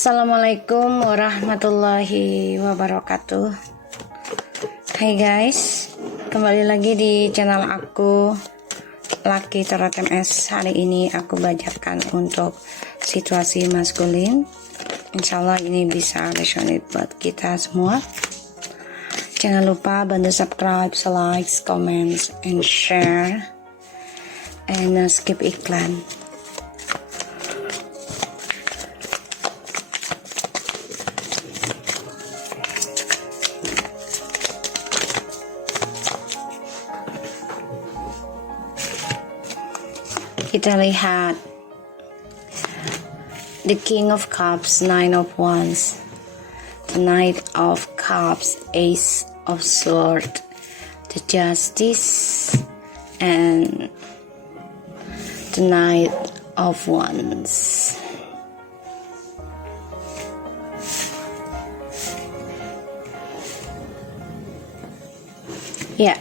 Assalamualaikum warahmatullahi wabarakatuh. Hai guys, kembali lagi di channel aku Lucky Tarot MS. Hari ini aku bacakan untuk situasi maskulin. Insyaallah ini bisa resonate buat kita semua. Jangan lupa bantu subscribe, like, comment, and share, and skip iklan. Kita lihat the King of Cups, Nine of Wands, the Knight of Cups, Ace of Swords, the Justice, and the Knight of Wands. Ya.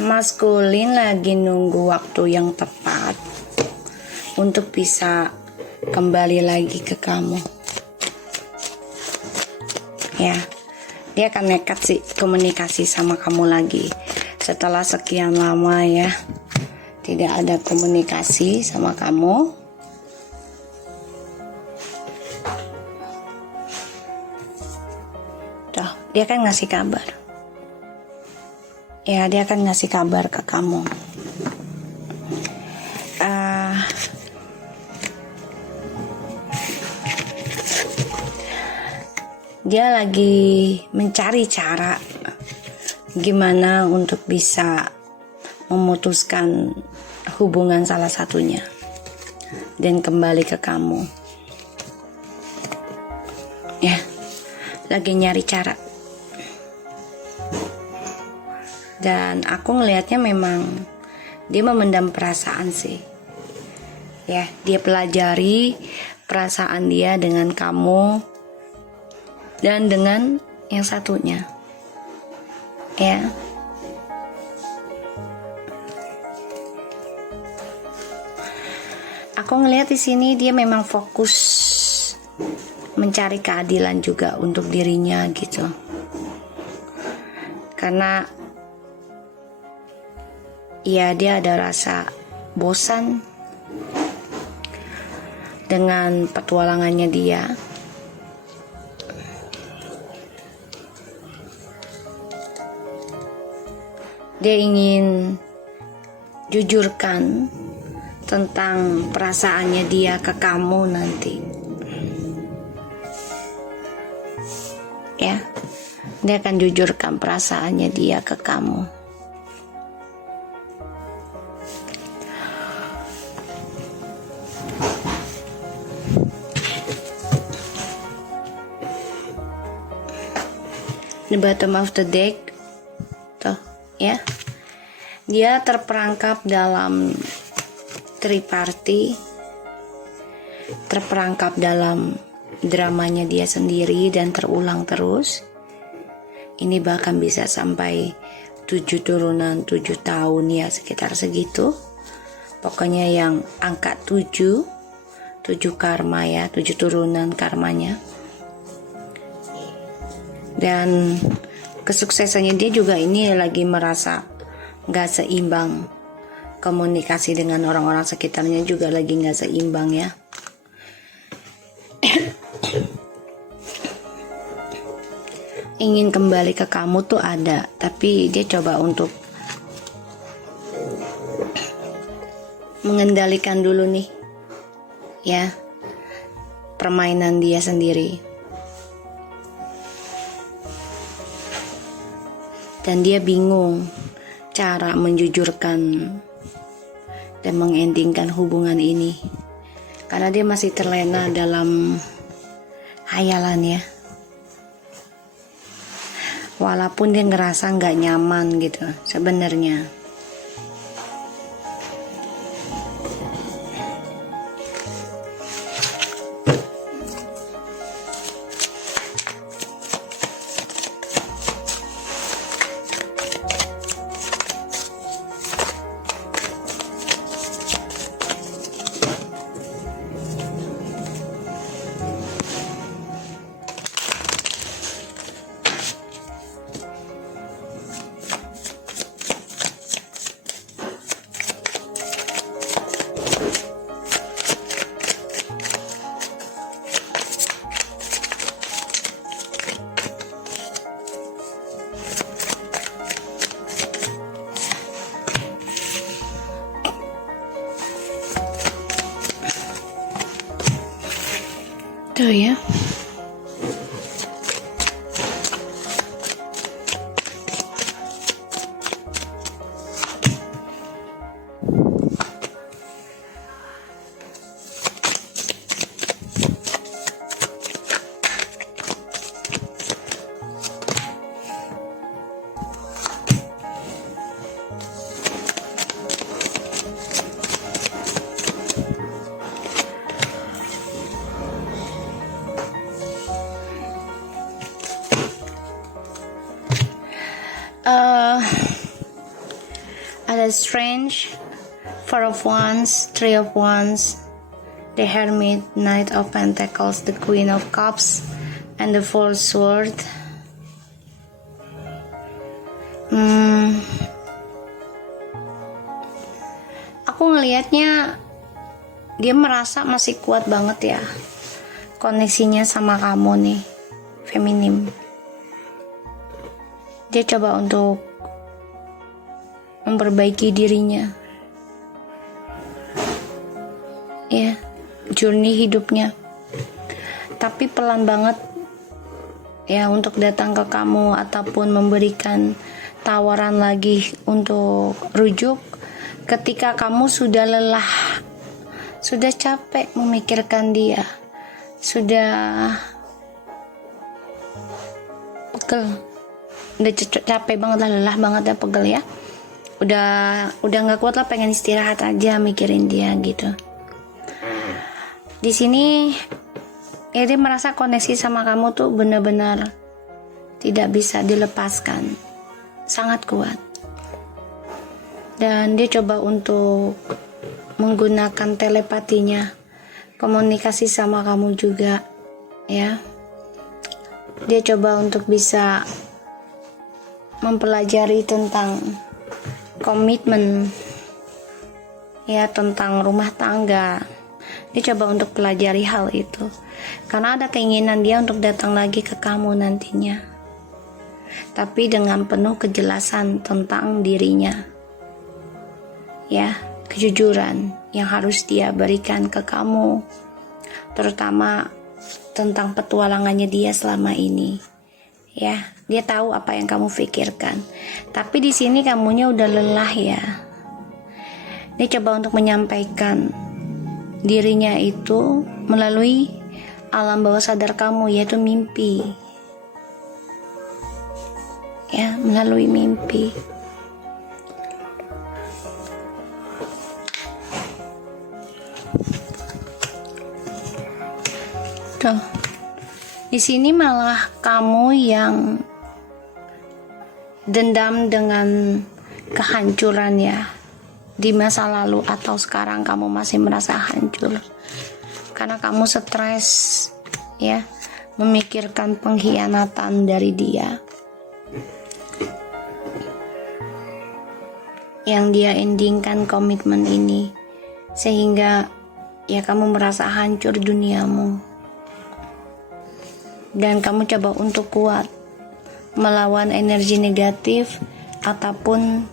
Maskulin lagi nunggu waktu yang tepat untuk bisa kembali lagi ke kamu. Ya, dia akan nekat sih komunikasi sama kamu lagi setelah sekian lama ya tidak ada komunikasi sama kamu. Tuh, dia kan ngasih kabar. Ya, dia akan ngasih kabar ke kamu. Dia lagi mencari cara gimana untuk bisa memutuskan hubungan salah satunya dan kembali ke kamu. Ya, lagi nyari cara. Dan aku ngelihatnya memang dia memendam perasaan sih. Ya, dia pelajari perasaan dia dengan kamu dan dengan yang satunya. Ya. Aku ngelihat di sini dia memang fokus mencari keadilan juga untuk dirinya gitu. Karena ya dia ada rasa bosan dengan petualangannya dia. Dia ingin jujurkan tentang perasaannya dia ke kamu nanti. Ya, dia akan jujurkan perasaannya dia ke kamu. The bottom of the deck, tuh ya, dia terperangkap dalam triparty, terperangkap dalam dramanya dia sendiri dan terulang terus. Ini bahkan bisa sampai 7 turunan 7 tahun ya, sekitar segitu. Pokoknya yang angka 7 karma ya, 7 turunan karmanya. Dan kesuksesannya dia juga ini lagi merasa gak seimbang. Komunikasi dengan orang-orang sekitarnya juga lagi gak seimbang ya. Ingin kembali ke kamu tuh ada, tapi dia coba untuk mengendalikan dulu nih ya permainan dia sendiri. Dan dia bingung cara menjujurkan dan mengendingkan hubungan ini. Karena dia masih terlena dalam hayalan ya. Walaupun dia ngerasa nggak nyaman gitu sebenarnya. Tuh ya. Ada strange, Four of Wands, Three of Wands, the Hermit, Knight of Pentacles, the Queen of Cups, and the Four Sword. Aku ngelihatnya dia merasa masih kuat banget ya koneksinya sama kamu nih, feminim. Dia coba untuk memperbaiki dirinya, ya, journey hidupnya, tapi pelan banget ya untuk datang ke kamu ataupun memberikan tawaran lagi untuk rujuk ketika kamu sudah lelah, sudah capek memikirkan dia, sudah pegel, udah capek banget lah, lelah banget ya, pegel ya, udah nggak kuat lah, pengen istirahat aja mikirin dia gitu. Di sini ya dia merasa koneksi sama kamu tuh benar-benar tidak bisa dilepaskan, sangat kuat, dan dia coba untuk menggunakan telepatinya, komunikasi sama kamu juga ya. Dia coba untuk bisa mempelajari tentang komitmen ya, tentang rumah tangga. Dia coba untuk pelajari hal itu karena ada keinginan dia untuk datang lagi ke kamu nantinya, tapi dengan penuh kejelasan tentang dirinya ya, kejujuran yang harus dia berikan ke kamu, terutama tentang petualangannya dia selama ini ya. Dia tahu apa yang kamu pikirkan, tapi di sini kamunya udah lelah ya. Dia coba untuk menyampaikan dirinya itu melalui alam bawah sadar kamu, yaitu mimpi ya, melalui mimpi. Tuh, di sini malah kamu yang dendam dengan kehancuran ya di masa lalu, atau sekarang kamu masih merasa hancur karena kamu stres ya, memikirkan pengkhianatan dari dia yang dia endingkan komitmen ini, sehingga ya kamu merasa hancur duniamu, dan kamu coba untuk kuat melawan energi negatif ataupun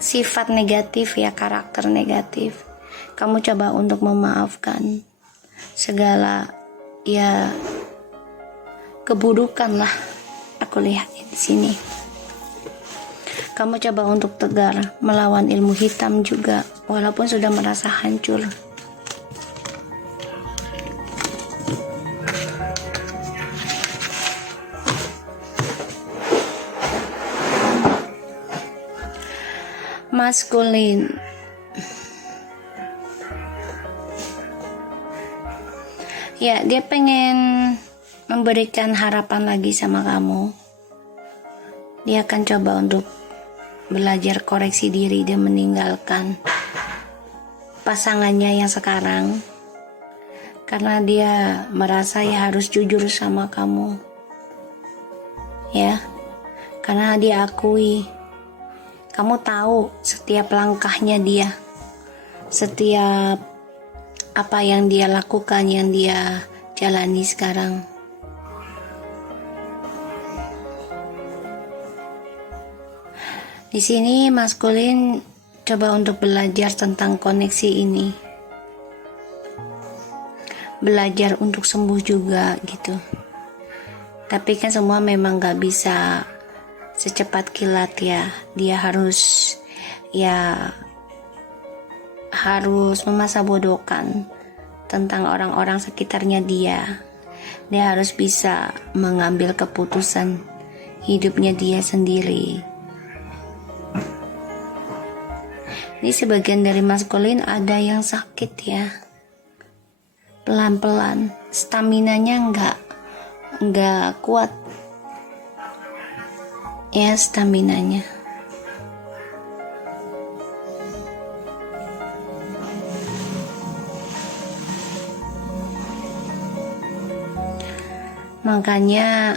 sifat negatif ya, karakter negatif. Kamu coba untuk memaafkan segala ya keburukan lah, aku lihat di sini. Kamu coba untuk tegar melawan ilmu hitam juga, walaupun sudah merasa hancur. Maskulin, ya, dia pengen memberikan harapan lagi sama kamu. Dia akan coba untuk belajar koreksi diri dan meninggalkan pasangannya yang sekarang, karena dia merasa ya harus jujur sama kamu ya, karena dia akui kamu tahu setiap langkahnya dia, setiap apa yang dia lakukan, yang dia jalani sekarang. Di sini maskulin coba untuk belajar tentang koneksi ini. belajar untuk sembuh juga gitu. Tapi kan semua memang gak bisa secepat kilat ya. Dia harus memasa bodohkan tentang orang-orang sekitarnya dia. Dia harus bisa mengambil keputusan hidupnya dia sendiri. Ini sebagian dari maskulin ada yang sakit ya. Pelan-pelan, staminanya nggak kuat. Ya, staminanya. Makanya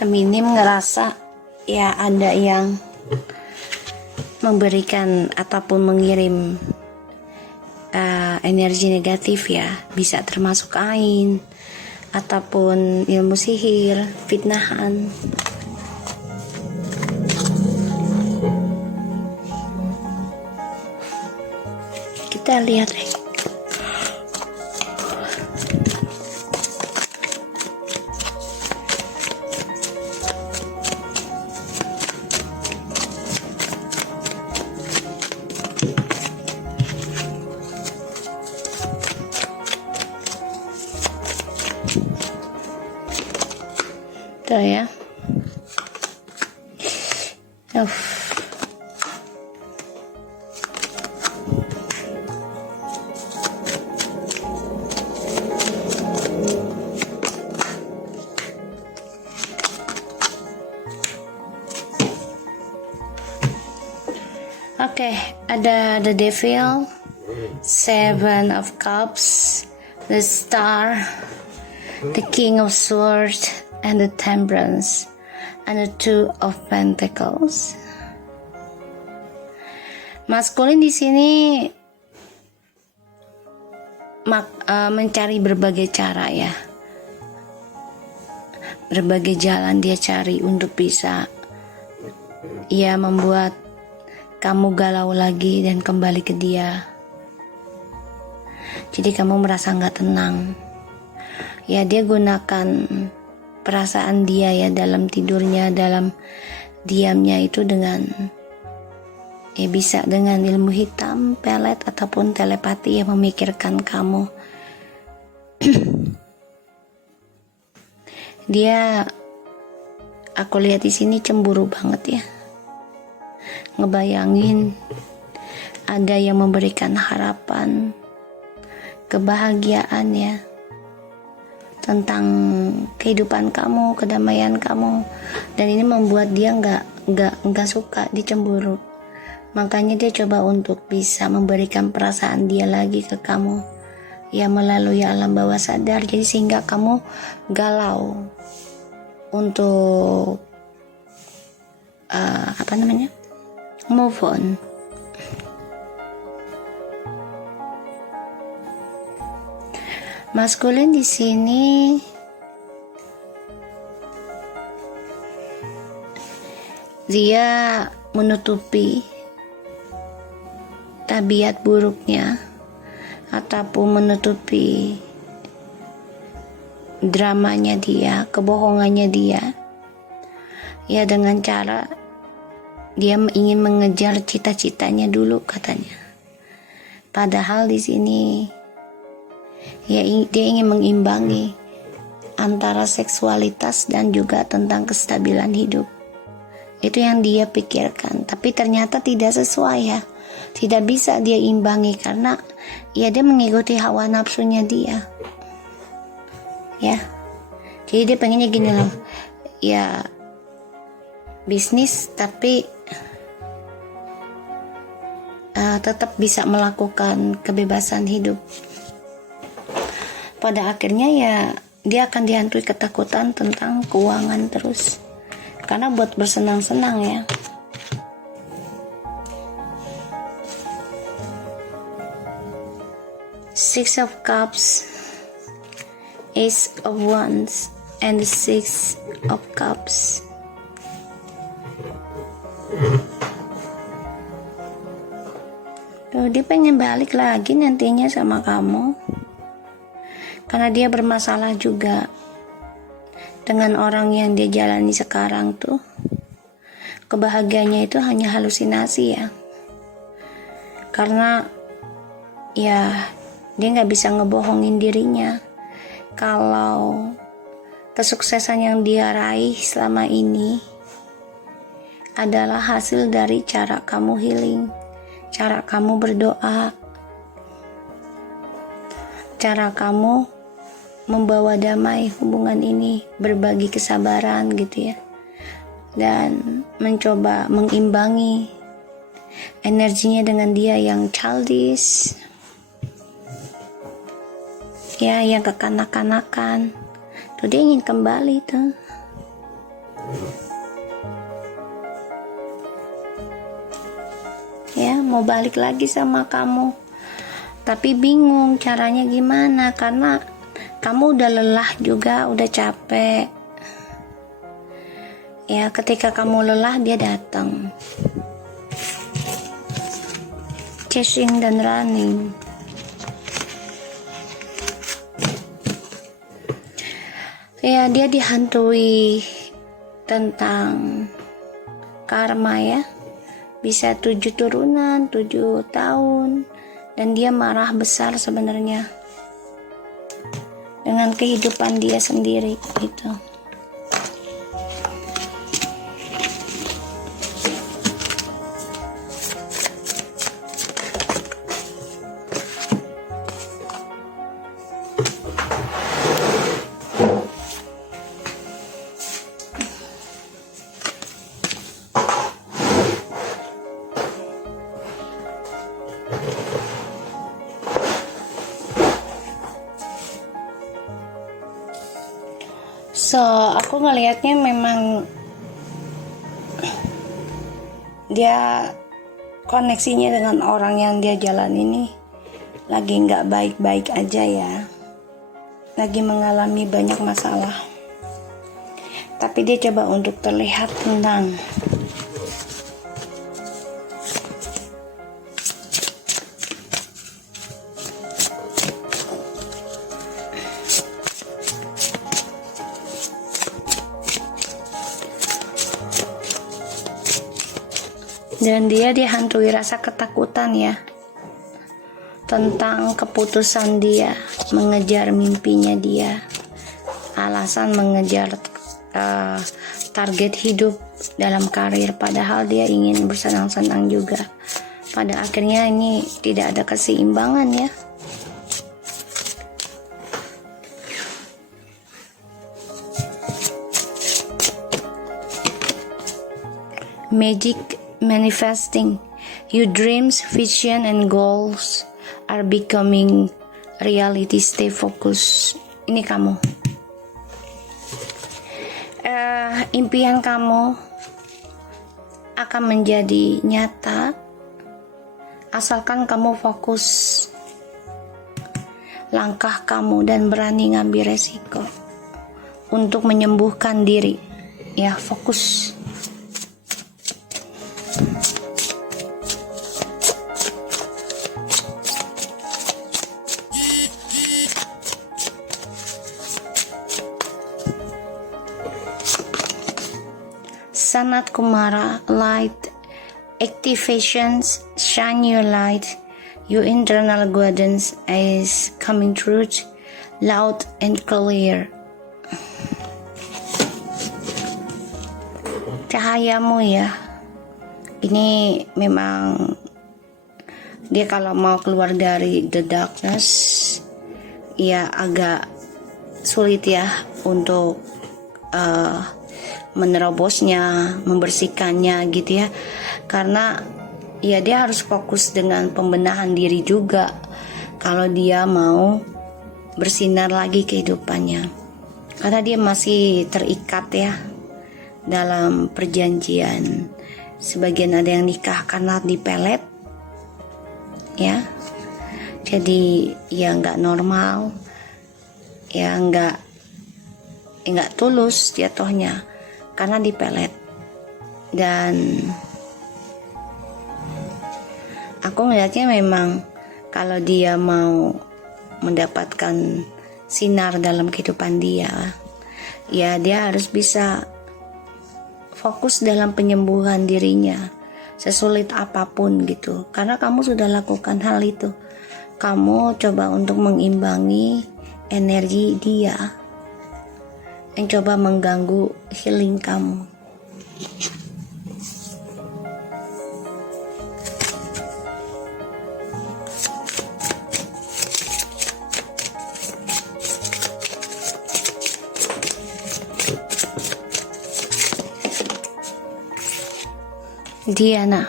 feminim ngerasa ya ada yang memberikan ataupun mengirim energi negatif ya, bisa termasuk ain ataupun ilmu sihir, fitnahan. Kita lihat tuh ya. Oke, ada the devil, seven of cups, the star, the king of swords, and the temperance, and the two of pentacles. Maskulin di sini mencari berbagai cara ya, berbagai jalan dia cari untuk bisa ya membuat kamu galau lagi dan kembali ke dia. Jadi kamu merasa nggak tenang. Ya, dia gunakan perasaan dia ya dalam tidurnya, dalam diamnya itu dengan bisa dengan ilmu hitam, pelet ataupun telepati yang memikirkan kamu. Dia, aku lihat di sini cemburu banget ya. Ngebayangin ada yang memberikan harapan, kebahagiaan ya, tentang kehidupan kamu, kedamaian kamu, dan ini membuat dia nggak suka, dicemburu. Makanya dia coba untuk bisa memberikan perasaan dia lagi ke kamu ya melalui alam bawah sadar, jadi sehingga kamu galau untuk move on. Maskulin di sini dia menutupi tabiat buruknya ataupun menutupi dramanya dia, kebohongannya dia ya, dengan cara dia ingin mengejar cita-citanya dulu katanya. Padahal di sini ya dia ingin mengimbangi antara seksualitas dan juga tentang kestabilan hidup. Itu yang dia pikirkan, tapi ternyata tidak sesuai ya. Tidak bisa dia imbangi karena ya dia mengikuti hawa nafsunya dia. Ya. Jadi dia pengennya gini loh. Ya bisnis tapi tetap bisa melakukan kebebasan hidup. Pada akhirnya ya dia akan dihantui ketakutan tentang keuangan terus, karena buat bersenang-senang ya. Six of Cups, Ace of Wands, and the Six of Cups. Tuh, dia pengen balik lagi nantinya sama kamu. Karena dia bermasalah juga dengan orang yang dia jalani sekarang tuh. Kebahagiaannya itu hanya halusinasi ya. Karena ya dia nggak bisa ngebohongin dirinya kalau kesuksesan yang dia raih selama ini adalah hasil dari cara kamu healing, cara kamu berdoa, cara kamu membawa damai hubungan ini, berbagi kesabaran gitu ya, dan mencoba mengimbangi energinya dengan dia yang childish ya, yang kekanak-kanakan tuh. Dia ingin kembali tuh. Ya, mau balik lagi sama kamu, tapi bingung caranya gimana karena kamu udah lelah juga, udah capek ya. Ketika kamu lelah, dia datang, chasing dan running. Ya, dia dihantui tentang karma ya, bisa 7 turunan, 7 tahun, dan dia marah besar sebenarnya dengan kehidupan dia sendiri gitu. So, aku ngelihatnya memang dia koneksinya dengan orang yang dia jalan ini lagi nggak baik-baik aja ya, lagi mengalami banyak masalah, tapi dia coba untuk terlihat tenang. Dan dia dihantui rasa ketakutan ya, tentang keputusan dia mengejar mimpinya dia, alasan mengejar target hidup dalam karir, padahal dia ingin bersenang-senang juga. Pada akhirnya ini tidak ada keseimbangan ya. Magic manifesting. Your dreams, vision, and goals are becoming reality. Stay focused. Ini kamu. Impian kamu akan menjadi nyata asalkan kamu fokus langkah kamu dan berani ngambil resiko untuk menyembuhkan diri. Ya, fokus. Sanat Kumara, light activations, shine your light. Your internal guidance is coming through loud and clear. Cahayamu ya, ini memang dia kalau mau keluar dari the darkness ya agak sulit ya untuk menerobosnya, membersihkannya gitu ya, karena ya dia harus fokus dengan pembenahan diri juga kalau dia mau bersinar lagi kehidupannya, karena dia masih terikat ya dalam perjanjian. Sebagian ada yang nikah karena dipelet ya, jadi ya nggak normal ya, nggak tulus jatuhnya karena dipelet. Dan aku ngelihatnya memang kalau dia mau mendapatkan sinar dalam kehidupan dia, ya dia harus bisa fokus dalam penyembuhan dirinya sesulit apapun gitu. Karena kamu sudah lakukan hal itu, kamu coba untuk mengimbangi energi dia yang coba mengganggu healing kamu. Diana,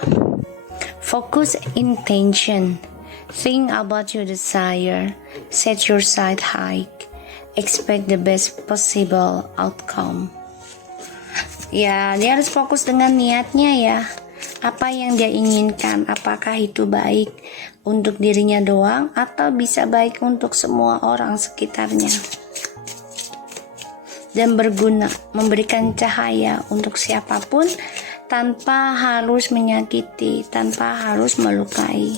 focus intention, think about your desire, set your sight high, expect the best possible outcome. Ya, dia harus fokus dengan niatnya ya. Apa yang dia inginkan, apakah itu baik untuk dirinya doang atau bisa baik untuk semua orang sekitarnya. Dan berguna, memberikan cahaya untuk siapapun tanpa harus menyakiti, tanpa harus melukai.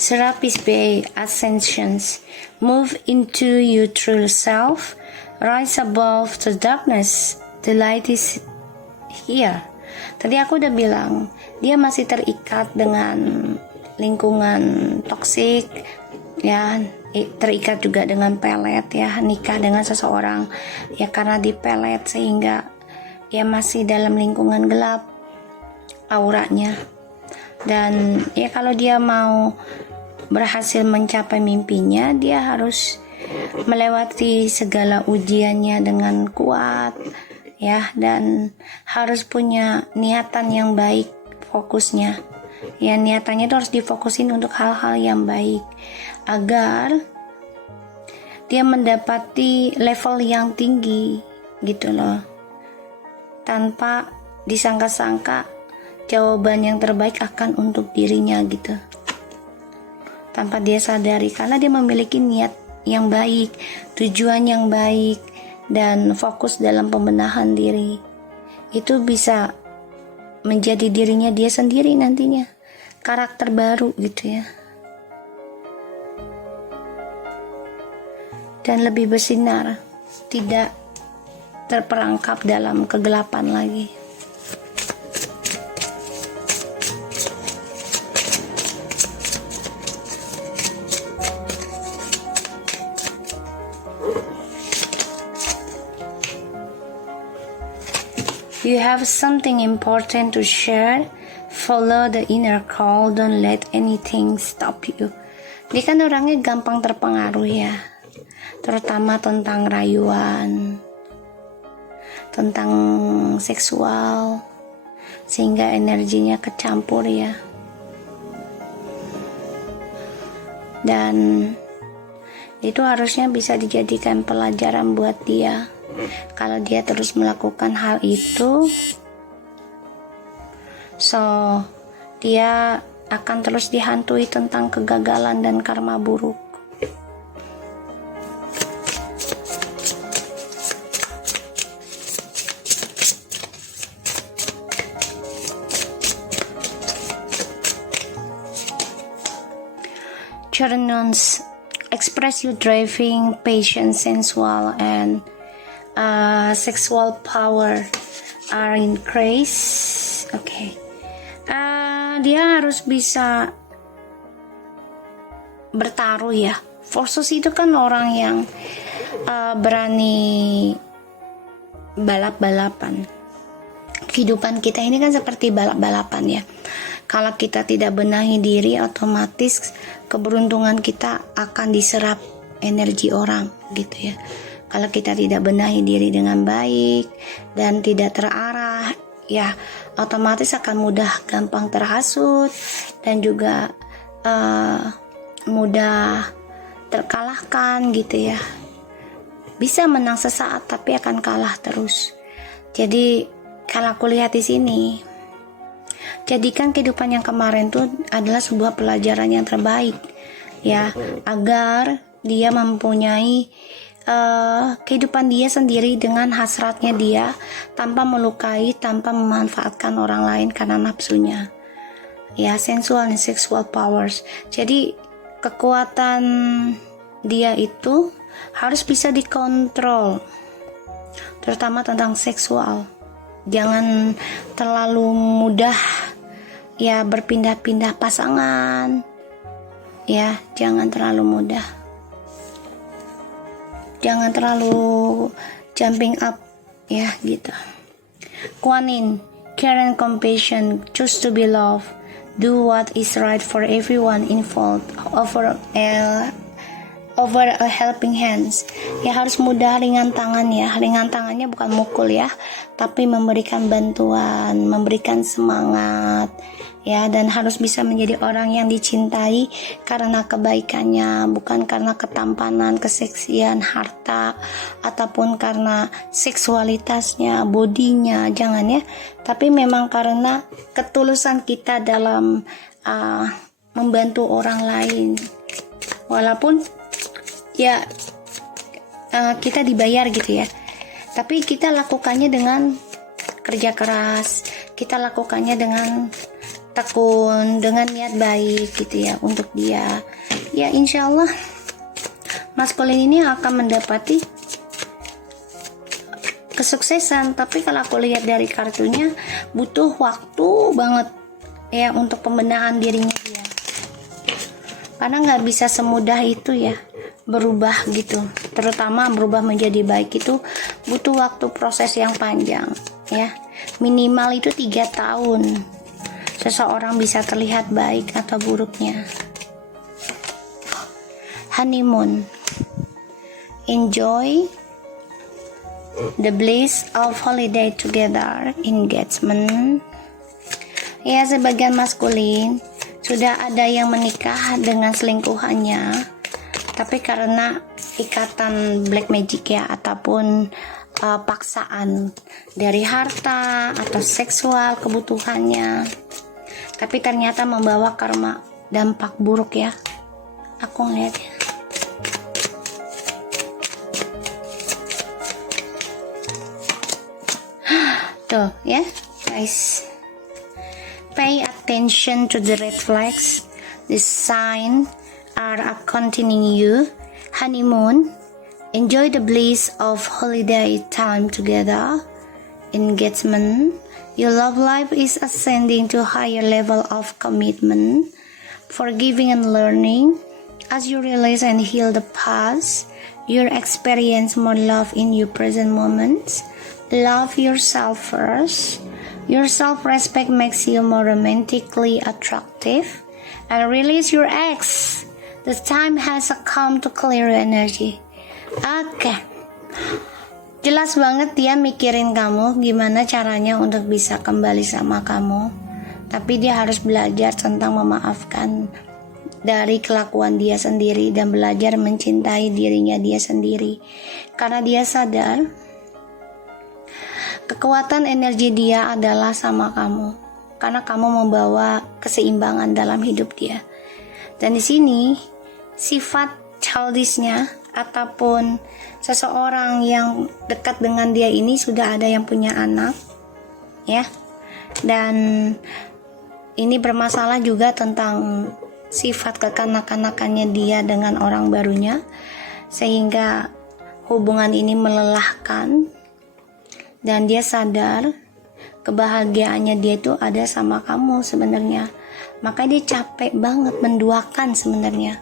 Serapis Bay Ascensions, move into your true self, rise above the darkness, the light is here. Tadi aku udah bilang, dia masih terikat dengan lingkungan toksik, ya, terikat juga dengan pelet ya, nikah dengan seseorang ya karena di pelet sehingga ya masih dalam lingkungan gelap auranya. Dan ya kalau dia mau berhasil mencapai mimpinya, dia harus melewati segala ujiannya dengan kuat ya, dan harus punya niatan yang baik. Fokusnya ya, niatannya itu harus difokusin untuk hal-hal yang baik agar dia mendapati level yang tinggi gitu loh, tanpa disangka-sangka jawaban yang terbaik akan untuk dirinya gitu, tanpa dia sadari, karena dia memiliki niat yang baik, tujuan yang baik, dan fokus dalam pembenahan diri. Itu bisa menjadi dirinya dia sendiri nantinya, karakter baru gitu ya, dan lebih bersinar, tidak terperangkap dalam kegelapan lagi. You have something important to share. Follow the inner call. Don't let anything stop you. Dia kan orangnya gampang terpengaruh ya, terutama tentang rayuan, tentang seksual, sehingga energinya kecampur ya. Dan itu harusnya bisa dijadikan pelajaran buat dia. Kalau dia terus melakukan hal itu, so dia akan terus dihantui tentang kegagalan dan karma buruk. Chernons, express your driving, patience, sensual, and sexual power are increased. Okay. Dia harus bisa bertaruh ya. Forsus itu kan orang yang berani balap-balapan. Kehidupan kita ini kan seperti balap-balapan ya. Kalau kita tidak benahi diri, otomatis keberuntungan kita akan diserap energi orang gitu ya. Kalau kita tidak benahi diri dengan baik dan tidak terarah, ya otomatis akan gampang terhasut dan juga mudah terkalahkan gitu ya. Bisa menang sesaat tapi akan kalah terus. Jadi kalau aku lihat di sini, Jadikan kehidupan yang kemarin tuh adalah sebuah pelajaran yang terbaik, ya, agar dia mempunyai kehidupan dia sendiri dengan hasratnya dia, tanpa melukai, tanpa memanfaatkan orang lain karena nafsunya, ya, sensual and sexual powers. Jadi kekuatan dia itu harus bisa dikontrol, terutama tentang seksual. Jangan terlalu mudah ya berpindah-pindah pasangan, ya, jangan terlalu mudah, jangan terlalu jumping up, ya, gitu. Kuan Yin, care and compassion, choose to be loved, do what is right for everyone involved, over a helping hands. Ya, harus mudah, ringan tangan, ya. Ringan tangannya bukan mukul, ya, tapi memberikan bantuan, memberikan semangat, ya, dan harus bisa menjadi orang yang dicintai karena kebaikannya, bukan karena ketampanan, keseksian, harta, ataupun karena seksualitasnya, bodinya, jangan, ya, tapi memang karena ketulusan kita dalam membantu orang lain, walaupun ya kita dibayar gitu, ya, tapi kita lakukannya dengan kerja keras, kita lakukannya dengan tekun, dengan niat baik gitu, ya, untuk dia. Ya, insya Allah maskulin ini akan mendapati kesuksesan. Tapi kalau aku lihat dari kartunya, butuh waktu banget, ya, untuk pembenahan dirinya dia, karena nggak bisa semudah itu, ya, berubah gitu. Terutama berubah menjadi baik itu butuh waktu, proses yang panjang, ya, minimal itu 3 tahun seseorang bisa terlihat baik atau buruknya. Honeymoon, enjoy the bliss of holiday together. Engagement, ya, sebagian maskulin sudah ada yang menikah dengan selingkuhannya, tapi karena ikatan black magic, ya, ataupun paksaan dari harta atau seksual kebutuhannya, tapi ternyata membawa karma, dampak buruk, ya, aku ngeliat, ya. Tuh, ya, guys, pay attention to the red flags. The sign are accompanying you. Honeymoon, enjoy the bliss of holiday time together. Engagement, your love life is ascending to a higher level of commitment. Forgiving and learning, as you realize and heal the past, you experience more love in your present moments. Love yourself first. Your self-respect makes you more romantically attractive. And release your ex. The time has come to clear your energy. Oke. Jelas banget dia mikirin kamu, gimana caranya untuk bisa kembali sama kamu. Tapi dia harus belajar tentang memaafkan dari kelakuan dia sendiri dan belajar mencintai dirinya dia sendiri. Karena dia sadar kekuatan energi dia adalah sama kamu, karena kamu membawa keseimbangan dalam hidup dia. Dan di sini sifat childishnya ataupun seseorang yang dekat dengan dia ini sudah ada yang punya anak, ya. Dan ini bermasalah juga tentang sifat kekanak-kanakannya dia dengan orang barunya, sehingga hubungan ini melelahkan. Dan dia sadar kebahagiaannya dia itu ada sama kamu sebenarnya. Maka dia capek banget menduakan sebenarnya,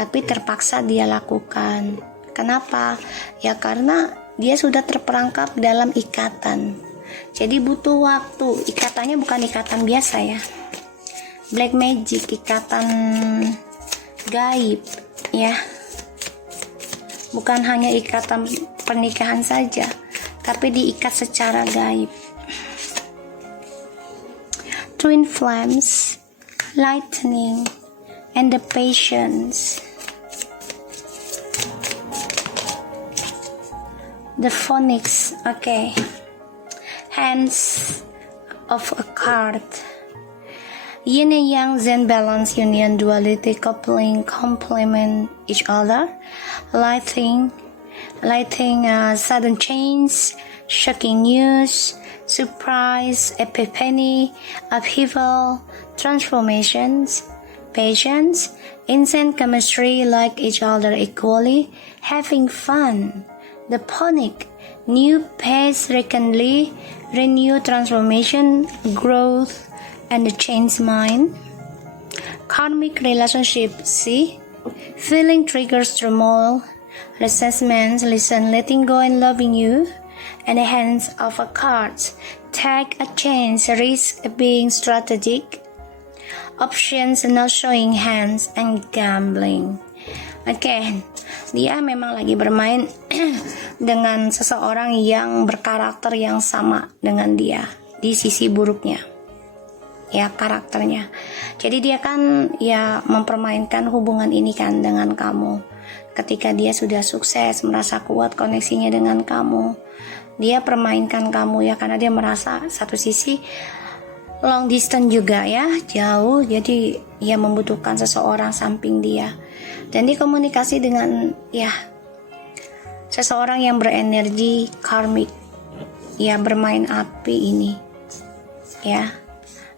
tapi terpaksa dia lakukan. Kenapa? Ya karena dia sudah terperangkap dalam ikatan. Jadi butuh waktu. Ikatannya bukan ikatan biasa, ya, black magic, ikatan gaib, ya, bukan hanya ikatan pernikahan saja, tapi diikat secara gaib. Twin flames, lightning, and the patience. The Phoenix, okay. Hands of a card, Yin and yang, Zen balance, union, duality, coupling, complement each other, lighting, sudden change, shocking news, surprise, epiphany, upheaval, transformations, patience, instant chemistry, like each other equally, having fun, the panic, new pace, recently, renew, transformation, growth, and the change mind. Karmic relationship, see, feeling triggers turmoil, resentments, listen, letting go and loving you, and the hands of a cards, take a chance, risk being strategic, options not showing hands, and gambling. Oke, dia memang lagi bermain dengan seseorang yang berkarakter yang sama dengan dia di sisi buruknya, ya, karakternya. Jadi dia kan ya mempermainkan hubungan ini kan dengan kamu. Ketika dia sudah sukses, merasa kuat koneksinya dengan kamu, dia permainkan kamu ya, karena dia merasa satu sisi long distance juga ya, jauh, jadi ya membutuhkan seseorang samping dia. Dan dia komunikasi dengan ya seseorang yang berenergi karmik, ya, bermain api ini ya.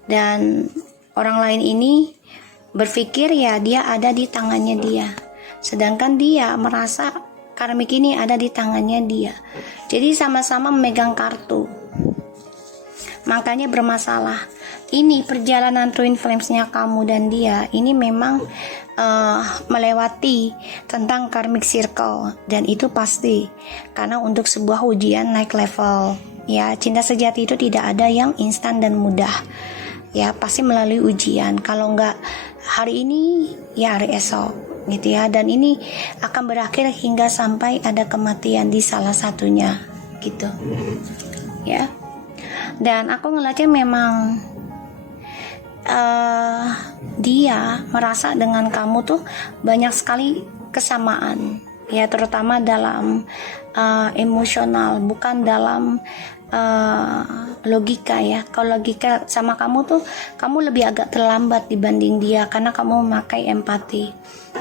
Dan orang lain ini berpikir ya dia ada di tangannya dia, sedangkan dia merasa karmik ini ada di tangannya dia. Jadi sama-sama memegang kartu, makanya bermasalah. Ini perjalanan twin flames-nya kamu dan dia ini memang melewati tentang karmic circle, dan itu pasti karena untuk sebuah ujian naik level ya. Cinta sejati itu tidak ada yang instan dan mudah ya, pasti melalui ujian. Kalau enggak hari ini ya hari esok gitu ya, dan ini akan berakhir hingga sampai ada kematian di salah satunya gitu ya. Dan aku ngeliatnya memang dia merasa dengan kamu tuh banyak sekali kesamaan ya, terutama dalam emosional, bukan dalam logika ya. Kalau logika sama kamu tuh kamu lebih agak terlambat dibanding dia karena kamu memakai empati.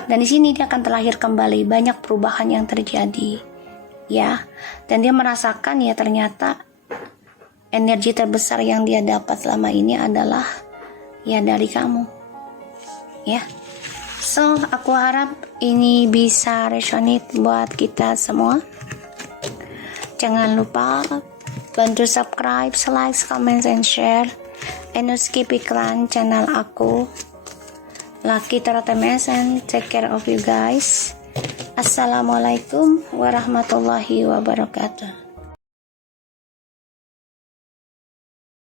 Dan di sini dia akan terlahir kembali, banyak perubahan yang terjadi ya. Dan dia merasakan ya ternyata energi terbesar yang dia dapat selama ini adalah ya dari kamu ya. So aku harap ini bisa resonate buat kita semua. Jangan lupa bantu subscribe, like, comment, and share, and no skip iklan channel aku Lucky Tarot MS, and take care of you guys. Assalamualaikum warahmatullahi wabarakatuh.